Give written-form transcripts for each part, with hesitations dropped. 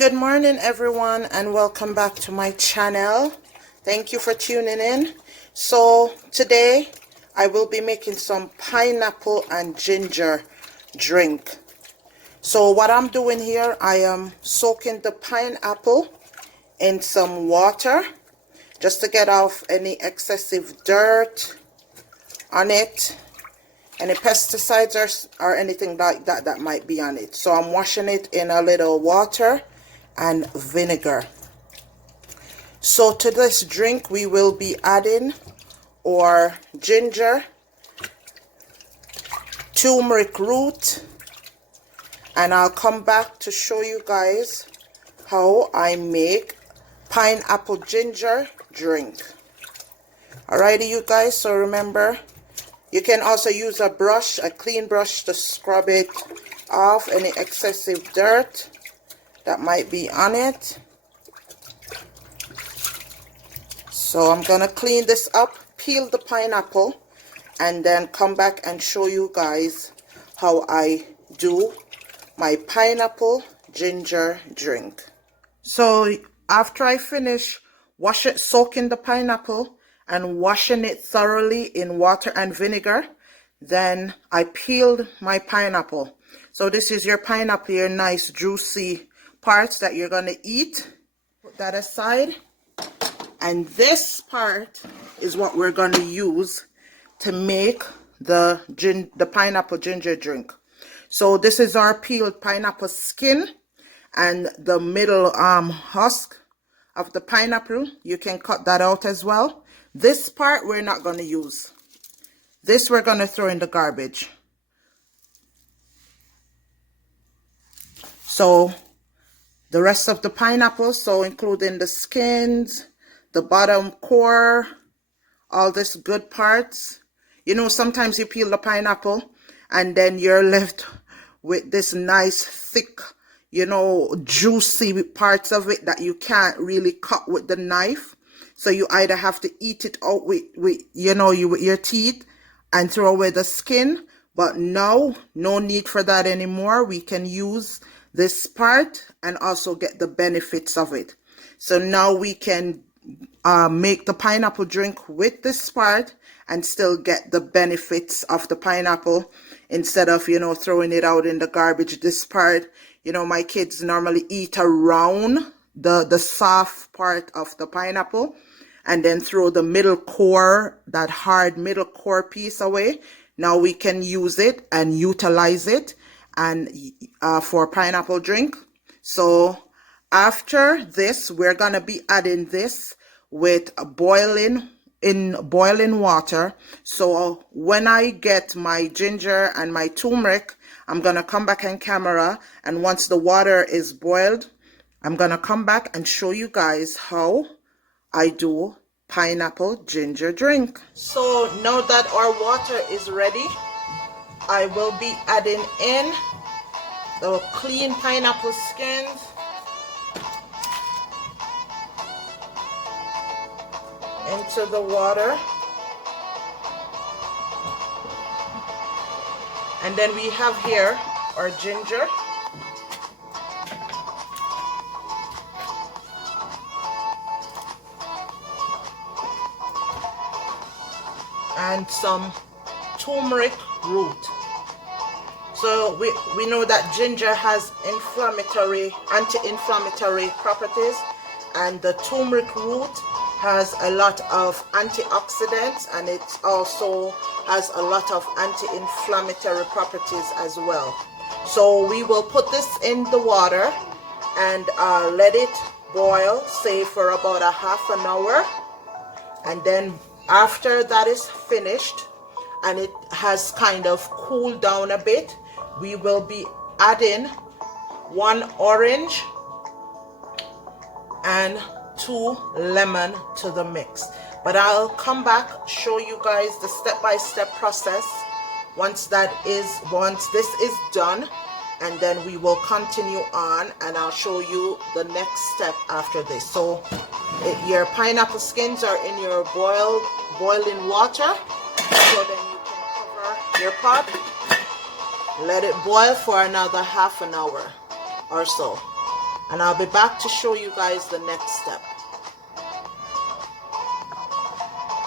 Good morning everyone, and welcome back to my channel. Thank you for tuning in. So today I will be making some pineapple and ginger drink. So what I'm doing here, I am soaking the pineapple in some water just to get off any excessive dirt on it, any pesticides or anything like that that might be on it. So I'm washing it in a little water and vinegar. So to this drink we will be adding our ginger, turmeric root, and I'll come back to show you guys how I make pineapple ginger drink. Alrighty you guys, so remember, you can also use a brush, a clean brush, to scrub it off any excessive dirt that might be on it. So I'm gonna clean this up, peel the pineapple, and then come back and show you guys how I do my pineapple ginger drink. So after I finish soaking the pineapple and washing it thoroughly in water and vinegar, then I peeled my pineapple. So this is your pineapple, your nice juicy parts that you're gonna eat. Put that aside, and this part is what we're gonna use to make the pineapple ginger drink. So this is our peeled pineapple skin and the middle husk of the pineapple. You can cut that out as well. This part we're not going to use. This we're going to throw in the garbage. So the rest of the pineapple, so including the skins, the bottom core, all this good parts. You know, sometimes you peel the pineapple and then you're left with this nice thick, you know, juicy parts of it that you can't really cut with the knife. So you either have to eat it out with you know, with your teeth and throw away the skin. But now, no need for that anymore. We can use this part and also get the benefits of it. So now we can make the pineapple drink with this part and still get the benefits of the pineapple instead of, you know, throwing it out in the garbage. This part, you know, my kids normally eat around the soft part of the pineapple and then throw the middle core, that hard middle core piece, away. Now we can use it and utilize it and for pineapple drink. So after this, we're gonna be adding this with boiling water. So when I get my ginger and my turmeric, I'm gonna come back on camera, and once the water is boiled, I'm gonna come back and show you guys how I do pineapple ginger drink. So now that our water is ready, I will be adding in the clean pineapple skins into the water, and then we have here our ginger, and some turmeric root. So we know that ginger has anti-inflammatory properties, and the turmeric root has a lot of antioxidants, and it also has a lot of anti-inflammatory properties as well. So we will put this in the water and let it boil, say for about a half an hour, and then after that is finished and it has kind of cooled down a bit, we will be adding 1 orange and 2 lemon to the mix. But I'll come back, show you guys the step-by-step process once this is done, and then we will continue on and I'll show you the next step after this. So your pineapple skins are in your boiling water, so then you can cover your pot, let it boil for another half an hour or so. and I'll be back to show you guys the next step.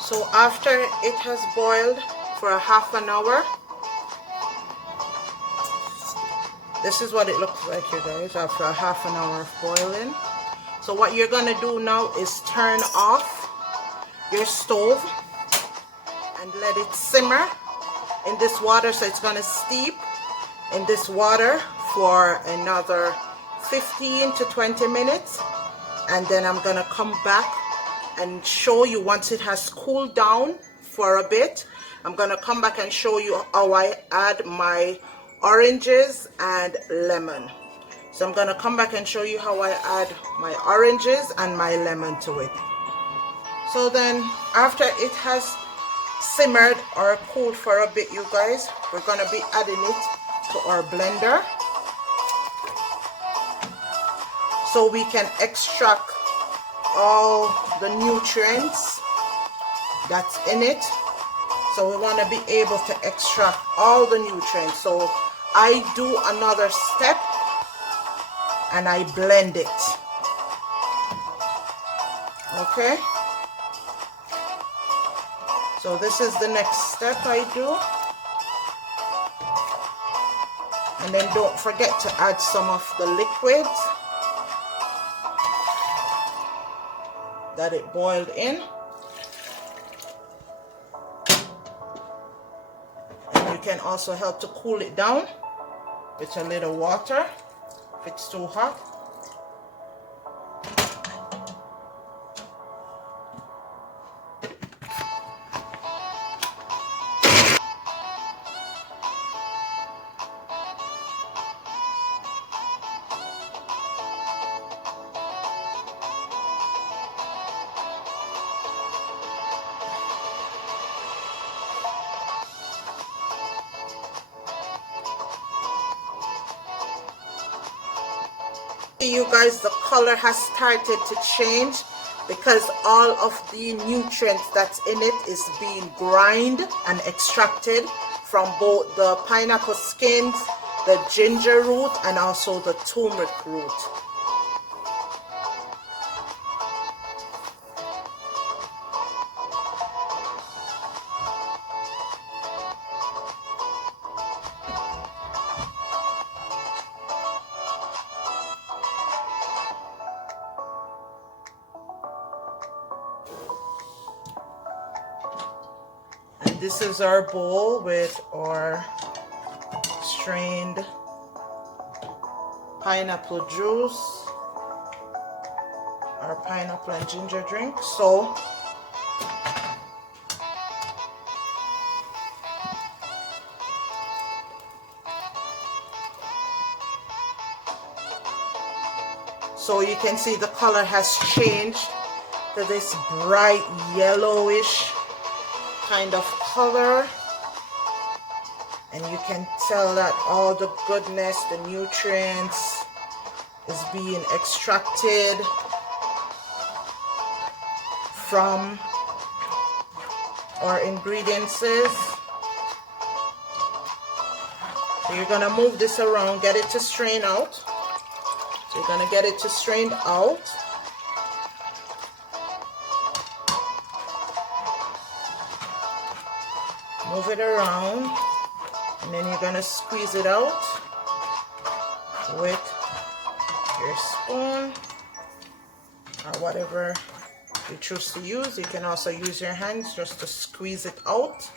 So after it has boiled for a half an hour, this is what it looks like, you guys, after a half an hour of boiling. So what you're gonna do now is turn off your stove and let it simmer in this water. So it's gonna steep in this water for another 15 to 20 minutes, and then I'm gonna come back and show you once it has cooled down for a bit. I'm gonna come back and show you how I add my oranges and lemon. So I'm gonna come back and show you how I add my oranges and my lemon to it. So then after it has simmered or cooled for a bit, you guys, we're gonna be adding it to our blender so we can extract all the nutrients that's in it. So we want to be able to extract all the nutrients. So I do another step and I blend it. Okay, so this is the next step I do. And then don't forget to add some of the liquids that it boiled in. And you can also help to cool it down with a little water if it's too hot. You guys, the color has started to change because all of the nutrients that's in it is being ground and extracted from both the pineapple skins, the ginger root, and also the turmeric root. And this is our bowl with our strained pineapple juice, our pineapple and ginger drink. So you can see the color has changed to this bright yellowish kind of color, and you can tell that all the goodness, the nutrients is being extracted from our ingredients. So you're gonna move this around, get it to strain out. So you're gonna get it to strain out. Move it around, and then you're gonna squeeze it out with your spoon or whatever you choose to use. You can also use your hands just to squeeze it out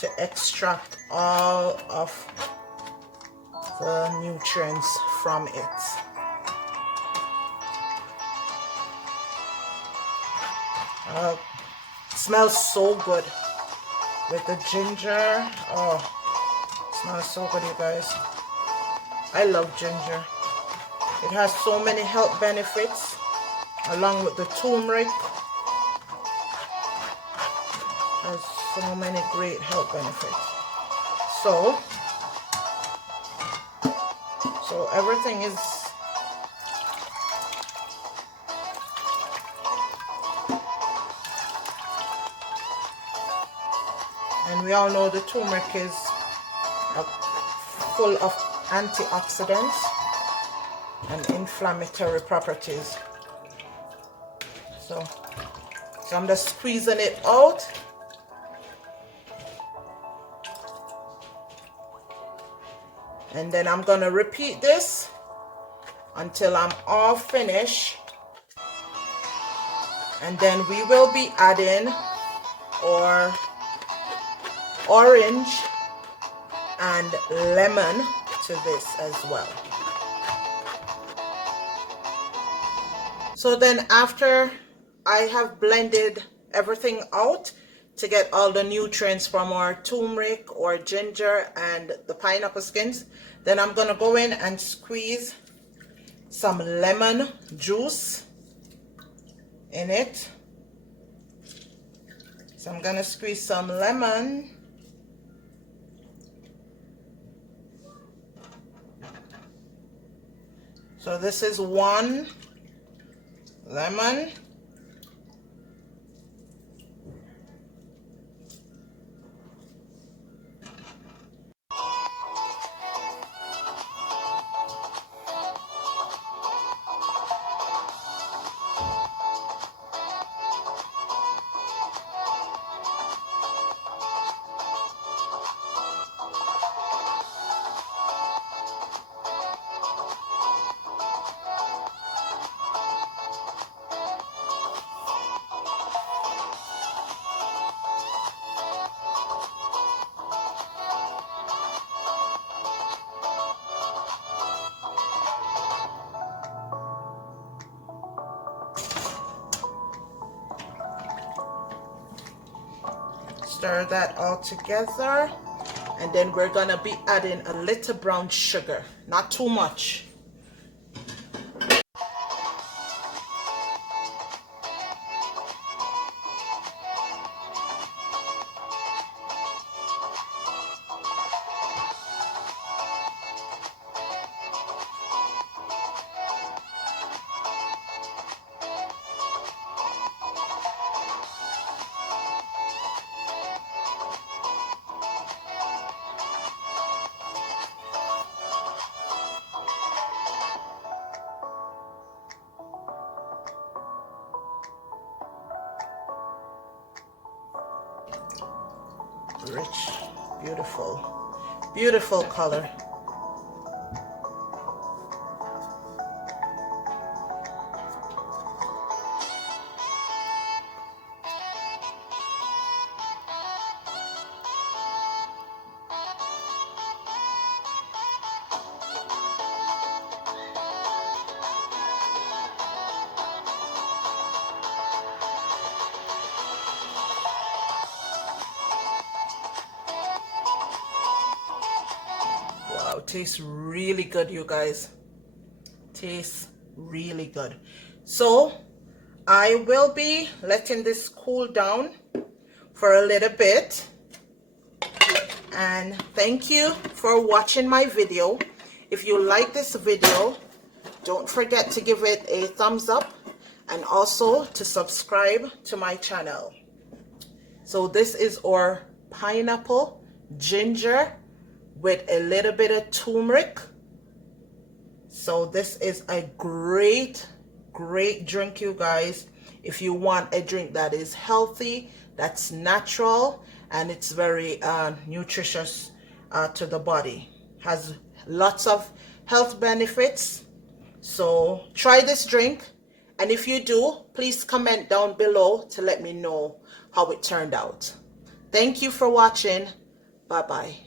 to extract all of the nutrients from it. It smells so good with the ginger. Oh, it smells so good, you guys. I love ginger. It has so many health benefits along with the turmeric. It has so many great health benefits. So everything is and we all know the turmeric is full of antioxidants. and inflammatory properties. So I'm just squeezing it out. And then I'm gonna repeat this until I'm all finished. And then we will be adding our orange and lemon to this as well. So then after I have blended everything out to get all the nutrients from our turmeric or ginger and the pineapple skins, then I'm gonna go in and squeeze some lemon juice in it. So I'm gonna squeeze some lemon. So this is 1 lemon. Stir that all together, and then we're gonna be adding a little brown sugar, not too much. Rich, beautiful color. Wow, tastes really good, you guys. Tastes really good. So I will be letting this cool down for a little bit. And thank you for watching my video. If you like this video, don't forget to give it a thumbs up and also to subscribe to my channel. So this is our pineapple ginger with a little bit of turmeric. So this is a great drink, you guys, if you want a drink that is healthy, that's natural, and it's very nutritious to the body. Has lots of health benefits. So try this drink, and if you do, please comment down below to let me know how it turned out. Thank you for watching. Bye bye.